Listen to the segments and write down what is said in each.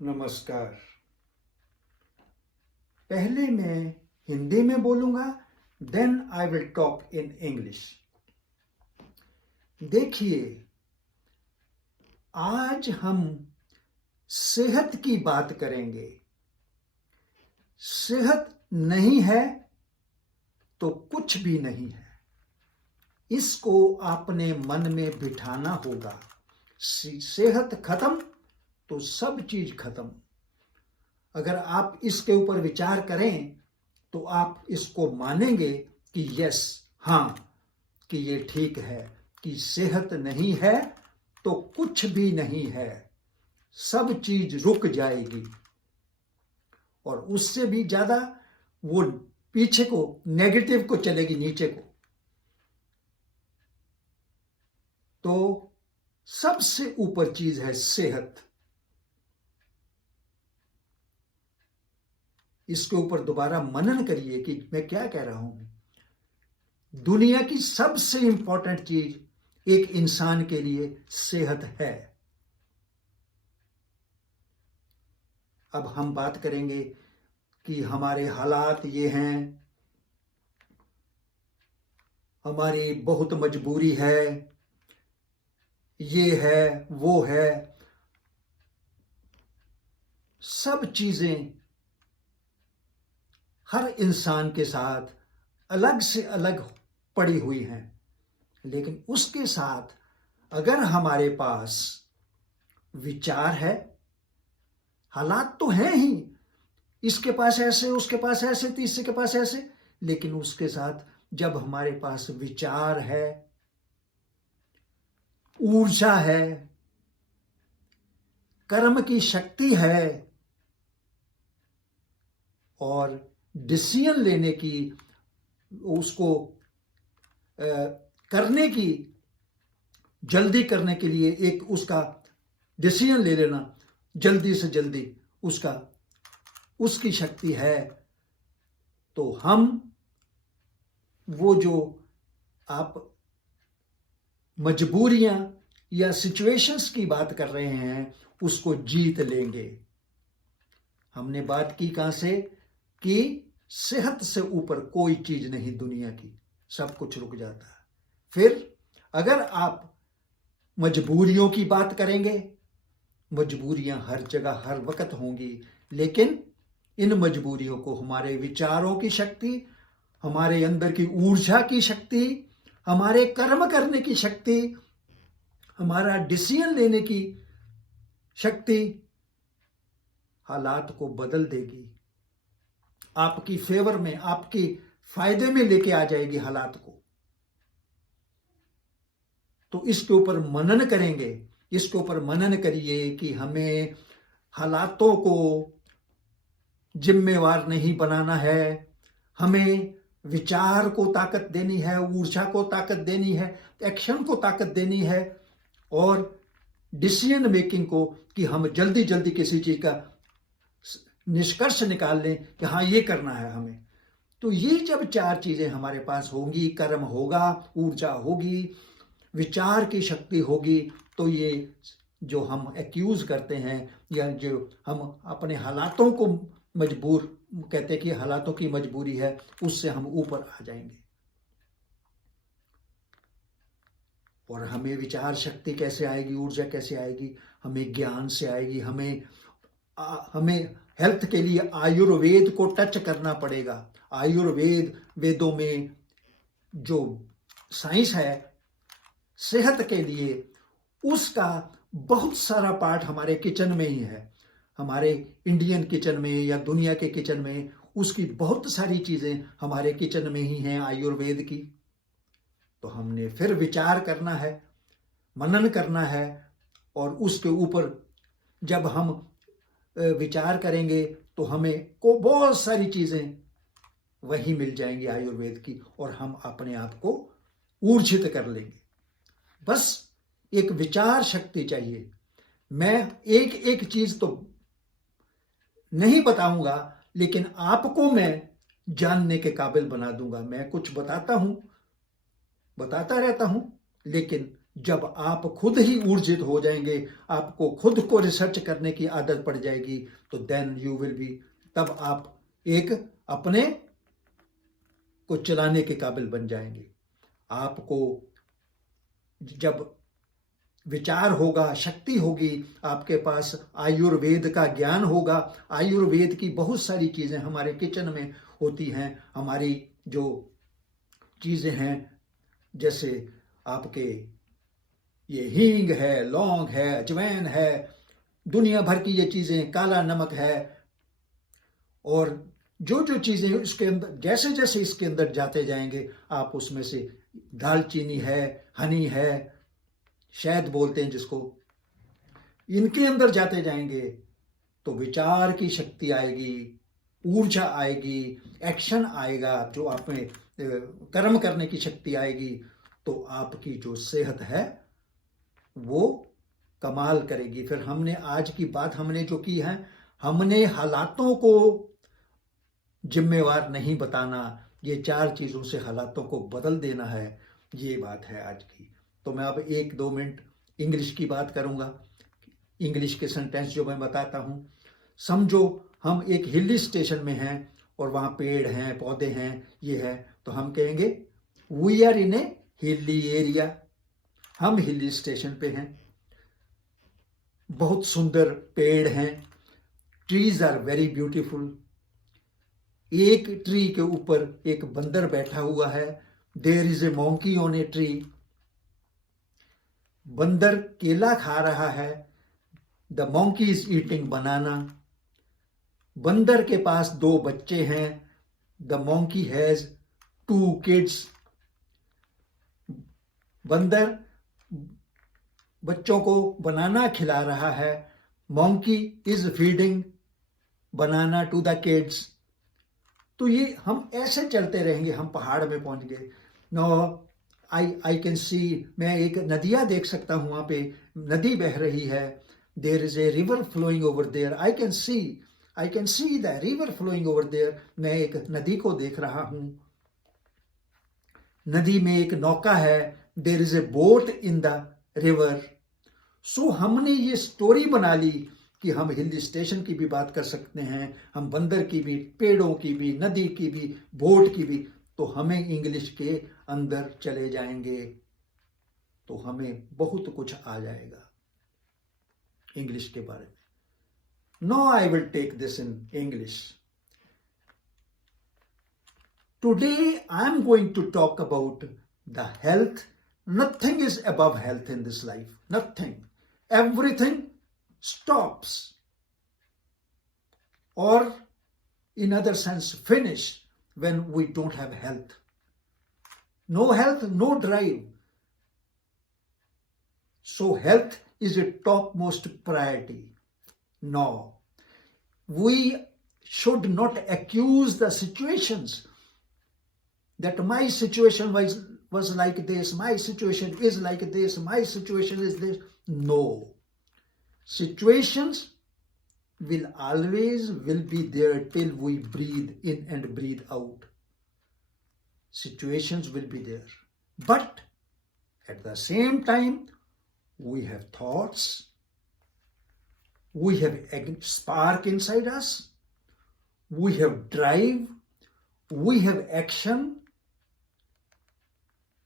नमस्कार। पहले मैं हिंदी में बोलूंगा, then I will talk in English. देखिए, आज हम सेहत की बात करेंगे। सेहत नहीं है तो कुछ भी नहीं है। इसको अपने मन में बिठाना होगा। सेहत खत्म तो सब चीज खत्म। अगर आप इसके ऊपर विचार करें तो आप इसको मानेंगे कि यस, हाँ, कि ये ठीक है कि सेहत नहीं है तो कुछ भी नहीं है। सब चीज रुक जाएगी और उससे भी ज्यादा वो पीछे को, नेगेटिव को चलेगी, नीचे को। तो सबसे ऊपर चीज है सेहत। इसके ऊपर दोबारा मनन करिए कि मैं क्या कह रहा हूं। दुनिया की सबसे इंपॉर्टेंट चीज एक इंसान के लिए सेहत है। अब हम बात करेंगे कि हमारे हालात ये हैं, हमारी बहुत मजबूरी है, ये है, वो है। सब चीजें हर इंसान के साथ अलग से अलग पड़ी हुई हैं, लेकिन उसके साथ अगर हमारे पास विचार है, हालात तो हैं ही, इसके पास ऐसे, उसके पास ऐसे, तीसरे के पास ऐसे, लेकिन उसके साथ जब हमारे पास विचार है, ऊर्जा है, कर्म की शक्ति है और डिसीजन लेने की, उसको करने की, जल्दी करने के लिए एक उसका डिसीजन ले लेना, जल्दी से जल्दी उसकी शक्ति है, तो हम वो जो आप मजबूरियां या सिचुएशंस की बात कर रहे हैं उसको जीत लेंगे। हमने बात की कहां से कि सेहत से ऊपर कोई चीज नहीं दुनिया की, सब कुछ रुक जाता है। फिर अगर आप मजबूरियों की बात करेंगे, मजबूरियां हर जगह हर वक्त होंगी, लेकिन इन मजबूरियों को हमारे विचारों की शक्ति, हमारे अंदर की ऊर्जा की शक्ति, हमारे कर्म करने की शक्ति, हमारा डिसीजन लेने की शक्ति हालात को बदल देगी, आपकी फेवर में, आपके फायदे में लेके आ जाएगी हालात को। तो इसके ऊपर मनन करेंगे, इसके ऊपर मनन करिए कि हमें हालातों को जिम्मेवार नहीं बनाना है, हमें विचार को ताकत देनी है, ऊर्जा को ताकत देनी है, एक्शन को ताकत देनी है और डिसीजन मेकिंग को, कि हम जल्दी जल्दी किसी चीज का निष्कर्ष निकाल लें कि हाँ ये करना है हमें। तो ये जब चार चीजें हमारे पास होंगी, कर्म होगा, ऊर्जा होगी, विचार की शक्ति होगी, तो ये जो हम एक्यूज करते हैं या जो हम अपने हालातों को मजबूर कहते हैं कि हालातों की मजबूरी है, उससे हम ऊपर आ जाएंगे। और हमें विचार शक्ति कैसे आएगी, ऊर्जा कैसे आएगी? हमें ज्ञान से आएगी। हमें हेल्थ के लिए आयुर्वेद को टच करना पड़ेगा। आयुर्वेद, वेदों में जो साइंस है सेहत के लिए, उसका बहुत सारा पार्ट हमारे किचन में ही है। हमारे इंडियन किचन में या दुनिया के किचन में उसकी बहुत सारी चीजें हमारे किचन में ही हैं आयुर्वेद की। तो हमने फिर विचार करना है, मनन करना है, और उसके ऊपर जब हम विचार करेंगे तो हमें को बहुत सारी चीजें वही मिल जाएंगी आयुर्वेद की, और हम अपने आप को ऊर्जित कर लेंगे। बस एक विचार शक्ति चाहिए। मैं एक एक चीज तो नहीं बताऊंगा, लेकिन आपको मैं जानने के काबिल बना दूंगा। मैं कुछ बताता रहता हूं, लेकिन जब आप खुद ही ऊर्जित हो जाएंगे, आपको खुद को रिसर्च करने की आदत पड़ जाएगी, तो देन यू विल बी, तब आप एक अपने को चलाने के काबिल बन जाएंगे। आपको जब विचार होगा, शक्ति होगी, आपके पास आयुर्वेद का ज्ञान होगा। आयुर्वेद की बहुत सारी चीजें हमारे किचन में होती हैं। हमारी जो चीजें हैं, जैसे आपके ये हींग है, लौंग है, अजवाइन है, दुनिया भर की ये चीजें, काला नमक है, और जो जो चीजें इसके अंदर, जैसे जैसे इसके अंदर जाते जाएंगे, आप उसमें से दालचीनी है, हनी है, शहद बोलते हैं जिसको, इनके अंदर जाते जाएंगे तो विचार की शक्ति आएगी, ऊर्जा आएगी, एक्शन आएगा, जो आप में कर्म करने की शक्ति आएगी, तो आपकी जो सेहत है वो कमाल करेगी। फिर हमने आज की बात हमने जो की है, हमने हालातों को जिम्मेवार नहीं बताना, ये 4 चीजों से हालातों को बदल देना है, ये बात है आज की। तो मैं अब 1-2 मिनट इंग्लिश की बात करूंगा। इंग्लिश के सेंटेंस जो मैं बताता हूं, समझो हम एक हिली स्टेशन में हैं और वहां पेड़ हैं, पौधे हैं, ये है, तो हम कहेंगे we are in A hilly area. हम हिली स्टेशन पे हैं, बहुत सुंदर पेड़ हैं, ट्रीज आर वेरी ब्यूटीफुल। एक ट्री के ऊपर एक बंदर बैठा हुआ है। There is a monkey on a tree. बंदर केला खा रहा है। The monkey is eating banana. बंदर के पास 2 बच्चे हैं। The monkey has 2 kids. बंदर बच्चों को बनाना खिला रहा है। Monkey is feeding banana to the kids. तो ये हम ऐसे चलते रहेंगे, हम पहाड़ में पहुंच गए। नो आई कैन सी, मैं एक नदियां देख सकता हूं, वहां पे नदी बह रही है। There is a river flowing over there. I can see the river flowing over there. मैं एक नदी को देख रहा हूं। नदी में एक नौका है। There is a boat in the river. So हमने ये स्टोरी बना ली कि हम हिल स्टेशन की भी बात कर सकते हैं, हम बंदर की भी, पेड़ों की भी, नदी की भी, बोट की भी। तो हमें इंग्लिश के अंदर चले जाएंगे तो हमें बहुत कुछ आ जाएगा इंग्लिश के बारे में। No I will take this in English. Today I am going to talk about the health. Nothing is above health in this life. Nothing. Everything stops. Or, in other sense, finish when we don't have health. No health, no drive. So, health is a topmost priority. No. We should not accuse the situations that my situation was like this, my situation is like this, my situation is this. No. Situations will be there till we breathe in and breathe out. Situations will be there. But at the same time, we have thoughts, we have a spark inside us, we have drive, we have action,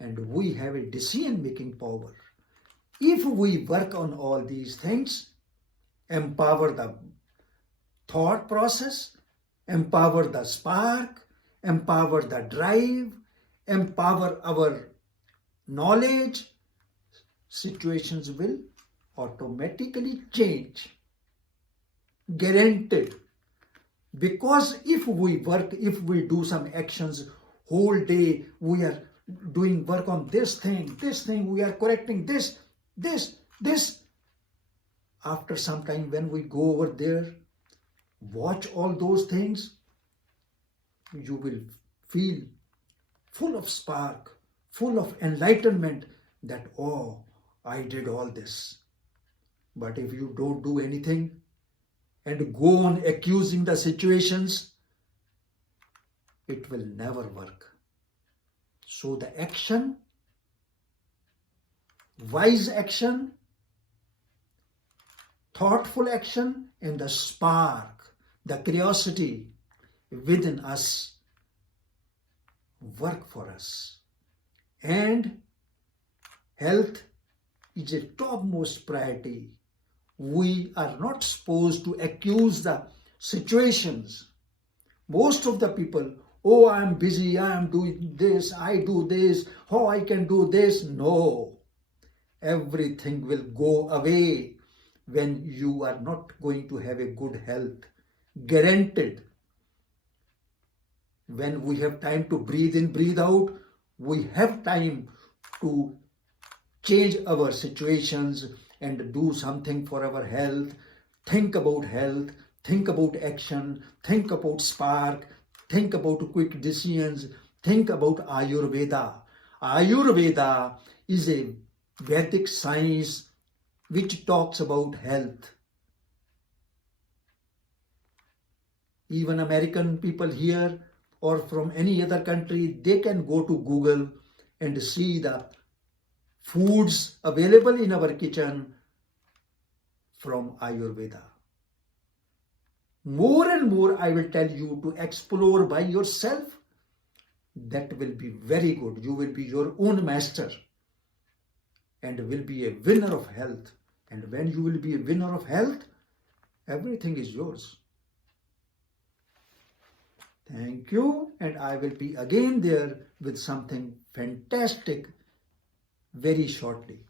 and we have a decision-making power. If we work on all these things, empower the thought process, empower the spark, empower the drive, empower our knowledge, situations will automatically change. Guaranteed. Because if we work, if we do some actions, whole day we are doing work on this thing, we are correcting this. After some time, when we go over there, watch all those things, you will feel full of spark, full of enlightenment that, oh, I did all this. But if you don't do anything and go on accusing the situations, it will never work. So the action wise action, thoughtful action, and the spark, the curiosity within us work for us. And health is a topmost priority. We are not supposed to accuse the situations. Most of the people, oh, I am busy, I am doing this, I do this, oh, I can do this. No, everything will go away when you are not going to have a good health. Guaranteed. When we have time to breathe in, breathe out, we have time to change our situations and do something for our health. Think about health, think about action, think about spark, think about quick decisions, think about Ayurveda. Ayurveda is a Vedic science which talks about health. Even American people here or from any other country, they can go to Google and see the foods available in our kitchen from Ayurveda. More and more I will tell you to explore by yourself. That will be very good. You will be your own master and will be a winner of health. And when you will be a winner of health, everything is yours. Thank you, and I will be again there with something fantastic very shortly.